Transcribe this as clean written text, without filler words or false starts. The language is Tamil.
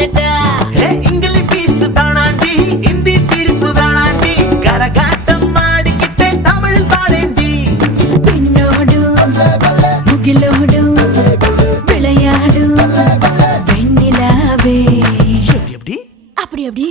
விடட்டா இங்கிலீஷ் பீஸ் தானாண்டி இந்தி தீர்ப்பு தானாண்டி கரகாட்டம் ஆடிக்கிட்டே தமிழ் பாடேண்டி பெண்ணோடும் முகிலோடும் விளையாடும் வெண்ணிலாவே எப்படி அப்படி அப்படி